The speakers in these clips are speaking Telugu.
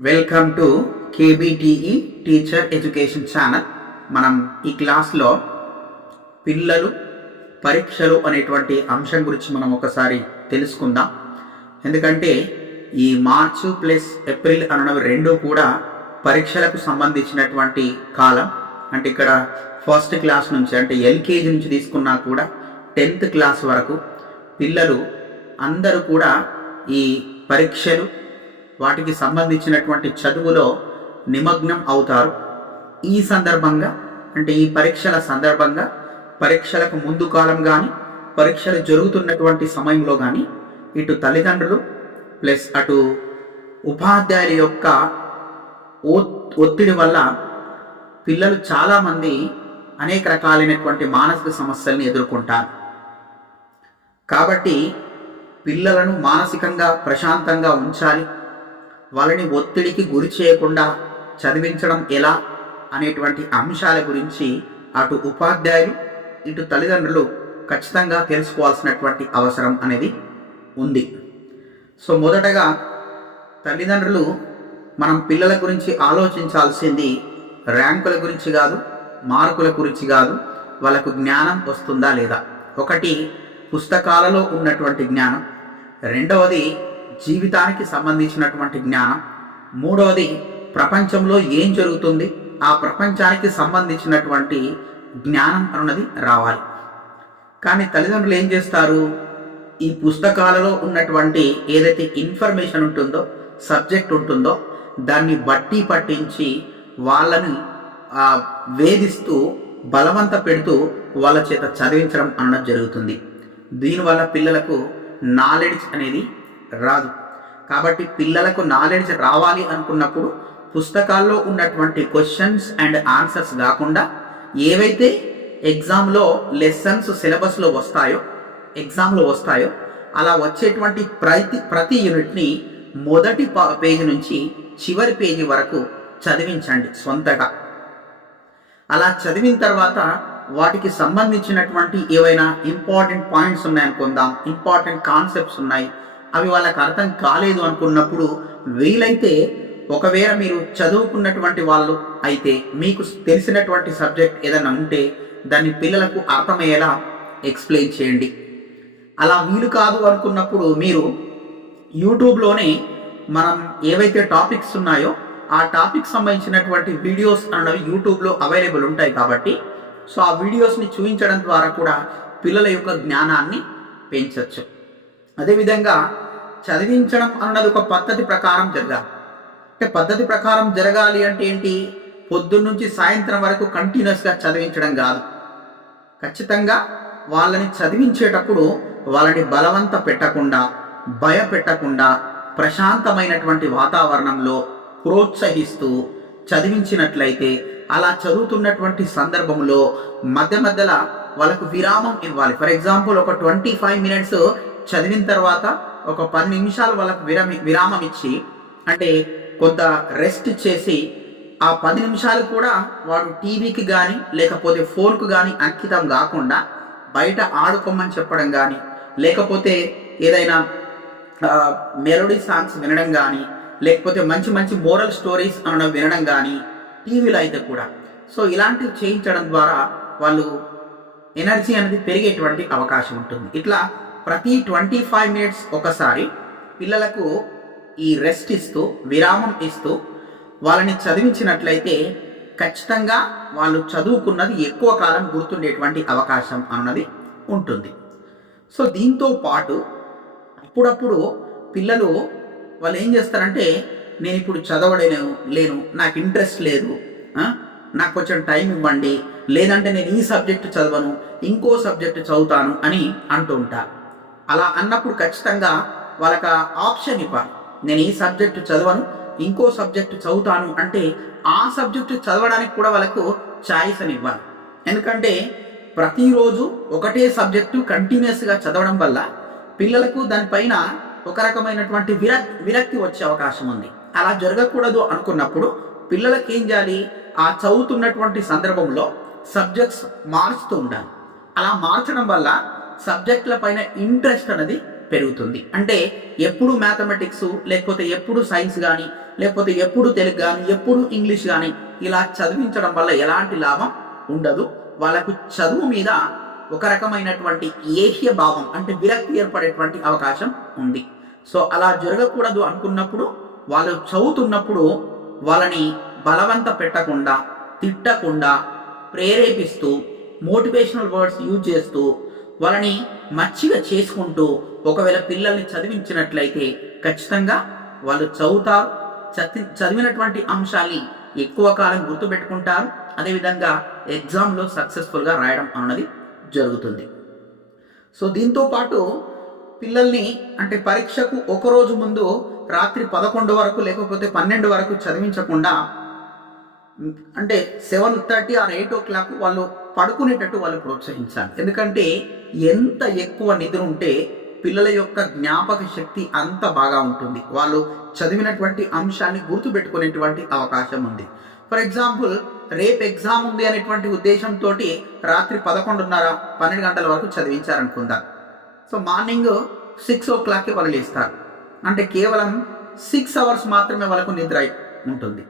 Welcome to KBTE teacher education channel. మనం ఈ క్లాస్లో పిల్లలు పరీక్షలు అనేటువంటి అంశం గురించి మనం ఒకసారి తెలుసుకుందాం. ఎందుకంటే ఈ మార్చు ప్లస్ ఏప్రిల్ అన్నవి రెండు కూడా పరీక్షలకు సంబంధించినటువంటి కాలం. అంటే ఇక్కడ ఫస్ట్ క్లాస్ నుంచి అంటే ఎల్కేజీ నుంచి తీసుకున్నా కూడా 10th క్లాస్ వరకు పిల్లలు అందరూ కూడా ఈ పరీక్షలు వాటికి సంబంధించినటువంటి చదువులో నిమగ్నం అవుతారు. ఈ సందర్భంగా అంటే ఈ పరీక్షల సందర్భంగా పరీక్షలకు ముందు కాలం కానీ పరీక్షలు జరుగుతున్నటువంటి సమయంలో కానీ ఇటు తల్లిదండ్రులు ప్లస్ అటు ఉపాధ్యాయుల యొక్క ఒత్తిడి వల్ల పిల్లలు చాలామంది అనేక రకాలైనటువంటి మానసిక సమస్యలను ఎదుర్కొంటారు. కాబట్టి పిల్లలను మానసికంగా ప్రశాంతంగా ఉంచాలి, వాళ్ళని ఒత్తిడికి గురి చేయకుండా చదివించడం ఎలా అనేటువంటి అంశాల గురించి అటు ఉపాధ్యాయులు ఇటు తల్లిదండ్రులు ఖచ్చితంగా తెలుసుకోవాల్సినటువంటి అవసరం అనేది ఉంది. సో మొదటగా తల్లిదండ్రులు మనం పిల్లల గురించి ఆలోచించాల్సింది ర్యాంకుల గురించి కాదు, మార్కుల గురించి కాదు, వాళ్ళకు జ్ఞానం వస్తుందా లేదా. ఒకటి పుస్తకాలలో ఉన్నటువంటి జ్ఞానం, రెండవది జీవితానికి సంబంధించినటువంటి జ్ఞానం, మూడవది ప్రపంచంలో ఏం జరుగుతుంది ఆ ప్రపంచానికి సంబంధించినటువంటి జ్ఞానం అన్నది రావాలి. కానీ తల్లిదండ్రులు ఏం చేస్తారు, ఈ పుస్తకాలలో ఉన్నటువంటి ఏదైతే ఇన్ఫర్మేషన్ ఉంటుందో సబ్జెక్ట్ ఉంటుందో దాన్ని బట్టి పట్టించి వాళ్ళని వేధిస్తూ బలవంత పెడుతూ వాళ్ళ చేత చదివించడం అన్నది జరుగుతుంది. దీనివల్ల పిల్లలకు నాలెడ్జ్ అనేది రాదు. కాబట్టి పిల్లలకు నాలెడ్జ్ రావాలి అనుకున్నప్పుడు పుస్తకాల్లో ఉన్నటువంటి క్వశ్చన్స్ అండ్ ఆన్సర్స్ కాకుండా ఏవైతే ఎగ్జామ్లో లెసన్స్ సిలబస్లో వస్తాయో అలా వచ్చేటువంటి ప్రతి యూనిట్ని మొదటి పేజీ నుంచి చివరి పేజీ వరకు చదివించండి సొంతగా. అలా చదివిన తర్వాత వాటికి సంబంధించినటువంటి ఏవైనా ఇంపార్టెంట్ పాయింట్స్ ఉన్నాయనుకుందాం, ఇంపార్టెంట్ కాన్సెప్ట్స్ ఉన్నాయి, అవి వాళ్ళకి అర్థం కాలేదు అనుకున్నప్పుడు వీలైతే ఒకవేళ మీరు చదువుకున్నటువంటి వాళ్ళు అయితే మీకు తెలిసినటువంటి సబ్జెక్ట్ ఏదైనా ఉంటే దాన్ని పిల్లలకు అర్థమయ్యేలా ఎక్స్ప్లెయిన్ చేయండి. అలా వీలు కాదు అనుకున్నప్పుడు మీరు యూట్యూబ్లోనే మనం ఏవైతే టాపిక్స్ ఉన్నాయో ఆ టాపిక్ సంబంధించినటువంటి వీడియోస్ అన్నవి యూట్యూబ్లో అవైలబుల్ ఉంటాయి. కాబట్టి సో ఆ వీడియోస్ని చూపించడం ద్వారా కూడా పిల్లల యొక్క జ్ఞానాన్ని పెంచవచ్చు. అదేవిధంగా చదివించడం అన్నది ఒక పద్ధతి ప్రకారం జరగాలి. అంటే పద్ధతి ప్రకారం జరగాలి అంటే ఏంటి, పొద్దున్న నుంచి సాయంత్రం వరకు కంటిన్యూస్గా చదివించడం కాదు. ఖచ్చితంగా వాళ్ళని చదివించేటప్పుడు వాళ్ళని బలవంత పెట్టకుండా, భయపెట్టకుండా, ప్రశాంతమైనటువంటి వాతావరణంలో ప్రోత్సహిస్తూ చదివించినట్లయితే అలా చదువుతున్నటువంటి సందర్భంలో మధ్య మధ్యలో వాళ్ళకు విరామం ఇవ్వాలి. ఫర్ ఎగ్జాంపుల్ ఒక 25 minutes చదివిన తర్వాత ఒక 10 నిమిషాలు వాళ్ళకు విరామం ఇచ్చి అంటే కొంత రెస్ట్ చేసి ఆ 10 నిమిషాలు కూడా వాడు టీవీకి కానీ లేకపోతే ఫోన్కు కానీ అంకితం కాకుండా బయట ఆడుకోమని చెప్పడం కానీ లేకపోతే ఏదైనా మెలోడీ సాంగ్స్ వినడం కానీ లేకపోతే మంచి మంచి మోరల్ స్టోరీస్ అనడం వినడం కానీ టీవీలో అయితే కూడా. సో ఇలాంటివి చేయించడం ద్వారా వాళ్ళు ఎనర్జీ అనేది పెరిగేటువంటి అవకాశం ఉంటుంది. ఇట్లా ప్రతి 25 minutes ఒకసారి పిల్లలకు ఈ రెస్ట్ ఇస్తూ విరామం ఇస్తూ వాళ్ళని చదివించినట్లయితే ఖచ్చితంగా వాళ్ళు చదువుకున్నది ఎక్కువ కాలం గుర్తుండేటువంటి అవకాశం అన్నది ఉంటుంది. సో దీంతో పాటు అప్పుడప్పుడు పిల్లలు వాళ్ళు ఏం చేస్తారంటే, నేను ఇప్పుడు చదవలేను, నాకు ఇంట్రెస్ట్ లేదు, నాకు కొంచెం టైం ఇవ్వండి, లేదంటే నేను ఈ సబ్జెక్టు చదవను ఇంకో సబ్జెక్టు చదువుతాను అని అంటూ ఉంటారు. అలా అన్నప్పుడు ఖచ్చితంగా వాళ్ళకి ఆప్షన్ ఇవ్వాలి. నేను ఈ సబ్జెక్టు చదవను ఇంకో సబ్జెక్టు చదువుతాను అంటే ఆ సబ్జెక్టు చదవడానికి కూడా వాళ్ళకు ఛాయిస్ అని ఇవ్వాలి. ఎందుకంటే ప్రతిరోజు ఒకటే సబ్జెక్టు కంటిన్యూస్గా చదవడం వల్ల పిల్లలకు దానిపైన ఒక రకమైనటువంటి విరక్తి వచ్చే అవకాశం ఉంది. అలా జరగకూడదు అనుకున్నప్పుడు పిల్లలకి ఏం చేయాలి, ఆ చదువుతున్నటువంటి సందర్భంలో సబ్జెక్ట్స్ మార్చుతూ ఉండాలి. అలా మార్చడం వల్ల సబ్జెక్టుల పైన ఇంట్రెస్ట్ అనేది పెరుగుతుంది. అంటే ఎప్పుడు మ్యాథమెటిక్స్ లేకపోతే ఎప్పుడు సైన్స్ కానీ లేకపోతే ఎప్పుడు తెలుగు కానీ ఎప్పుడు ఇంగ్లీష్ కానీ ఇలా చదివించడం వల్ల ఎలాంటి లాభం ఉండదు. వాళ్ళకు చదువు మీద ఒక రకమైనటువంటి ఏహ్య భావం అంటే విరక్తి ఏర్పడేటువంటి అవకాశం ఉంది. సో అలా జరగకూడదు అనుకున్నప్పుడు వాళ్ళు చదువుతున్నప్పుడు వాళ్ళని బలవంత పెట్టకుండా, తిట్టకుండా, ప్రేరేపిస్తూ, మోటివేషనల్ వర్డ్స్ యూజ్ చేస్తూ వాళ్ళని మచ్చిగా చేసుకుంటూ ఒకవేళ పిల్లల్ని చదివించినట్లయితే ఖచ్చితంగా వాళ్ళు చదువుతారు. చదివినటువంటి అంశాన్ని ఎక్కువ కాలం గుర్తుపెట్టుకుంటారు. అదేవిధంగా ఎగ్జామ్లో సక్సెస్ఫుల్గా రాయడం అన్నది జరుగుతుంది. సో దీంతో పాటు పిల్లల్ని అంటే పరీక్షకు ఒకరోజు ముందు రాత్రి 11 వరకు లేకపోతే 12 వరకు చదివించకుండా అంటే 7:30 ఆర్ 8 o'clock వాళ్ళు పడుకునేటట్టు వాళ్ళు ప్రోత్సహించాలి. ఎందుకంటే ఎంత ఎక్కువ నిద్ర ఉంటే పిల్లల యొక్క జ్ఞాపక శక్తి అంత బాగా ఉంటుంది. వాళ్ళు చదివినటువంటి అంశాన్ని గుర్తుపెట్టుకునేటువంటి అవకాశం ఉంది. ఫర్ ఎగ్జాంపుల్ రేపు ఎగ్జామ్ ఉంది అనేటువంటి ఉద్దేశంతో రాత్రి 11:30, 12 గంటల వరకు చదివించారనుకుందాం. సో మార్నింగ్ 6 o'clock వాళ్ళు లేస్తారు. అంటే కేవలం 6 hours మాత్రమే వాళ్ళకు నిద్ర ఉంటుంది.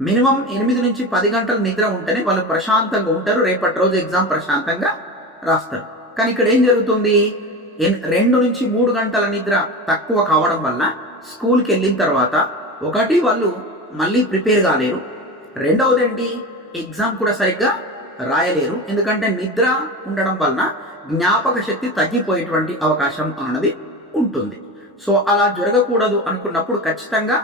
మినిమం 8 నుంచి 10 గంటల నిద్ర ఉంటేనే వాళ్ళు ప్రశాంతంగా ఉంటారు. రేపటి రోజు ఎగ్జామ్ ప్రశాంతంగా రాస్తారు. కానీ ఇక్కడ ఏం జరుగుతుంది, 2 నుంచి 3 గంటల నిద్ర తక్కువ కావడం వల్ల స్కూల్కి వెళ్ళిన తర్వాత ఒకటి వాళ్ళు మళ్ళీ ప్రిపేర్ కాలేరు, రెండవది ఏంటి ఎగ్జామ్ కూడా సరిగ్గా రాయలేరు. ఎందుకంటే నిద్ర ఉండడం వలన జ్ఞాపక శక్తి తగ్గిపోయేటువంటి అవకాశం అన్నది ఉంటుంది. సో అలా జరగకూడదు అనుకున్నప్పుడు ఖచ్చితంగా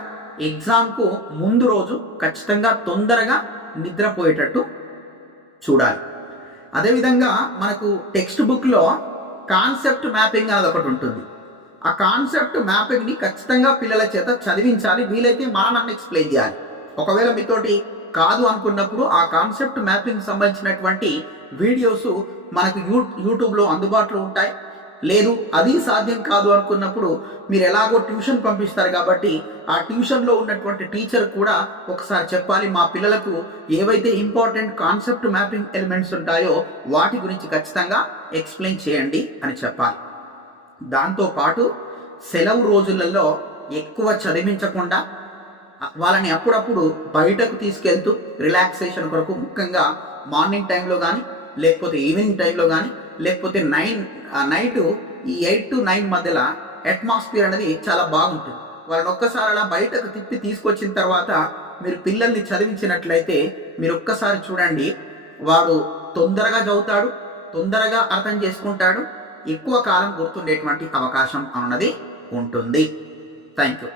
ఎగ్జామ్కు ముందు రోజు ఖచ్చితంగా తొందరగా నిద్రపోయేటట్టు చూడాలి. అదేవిధంగా మనకు టెక్స్ట్ బుక్లో కాన్సెప్ట్ మ్యాపింగ్ అనేది ఒకటి ఉంటుంది. ఆ కాన్సెప్ట్ మ్యాపింగ్ని ఖచ్చితంగా పిల్లల చేత చదివించాలి. వీలైతే మనం ఎక్స్ప్లెయిన్ చేయాలి. ఒకవేళ మీతోటి కాదు అనుకున్నప్పుడు ఆ కాన్సెప్ట్ మ్యాపింగ్ సంబంధించినటువంటి వీడియోస్ మనకు యూట్యూబ్లో అందుబాటులో ఉంటాయి. లేదు అది సాధ్యం కాదు అనుకున్నప్పుడు మీరు ఎలాగో ట్యూషన్ పంపిస్తారు కాబట్టి ఆ ట్యూషన్లో ఉన్నటువంటి టీచర్ కూడా ఒకసారి చెప్పాలి, మా పిల్లలకు ఏవైతే ఇంపార్టెంట్ కాన్సెప్ట్ మ్యాపింగ్ ఎలిమెంట్స్ ఉంటాయో వాటి గురించి ఖచ్చితంగా ఎక్స్ప్లెయిన్ చేయండి అని చెప్పాలి. దాంతోపాటు సెలవు రోజులలో ఎక్కువ చదివించకుండా వాళ్ళని అప్పుడప్పుడు బయటకు తీసుకెళ్తూ రిలాక్సేషన్ కొరకు ముఖ్యంగా మార్నింగ్ టైంలో కానీ లేకపోతే ఈవినింగ్ టైంలో కానీ లేకపోతే నైట్ ఈ 8 to 9 మధ్యలో అట్మాస్ఫియర్ అనేది చాలా బాగుంటుంది. వాళ్ళని ఒక్కసారి అలా బయటకు తిప్పి తీసుకొచ్చిన తర్వాత మీరు పిల్లల్ని చదివించినట్లయితే మీరు ఒక్కసారి చూడండి, వాడు తొందరగా చదువుతాడు, తొందరగా అర్థం చేసుకుంటాడు, ఎక్కువ కాలం గుర్తుండేటువంటి అవకాశం అన్నది ఉంటుంది. Thank you.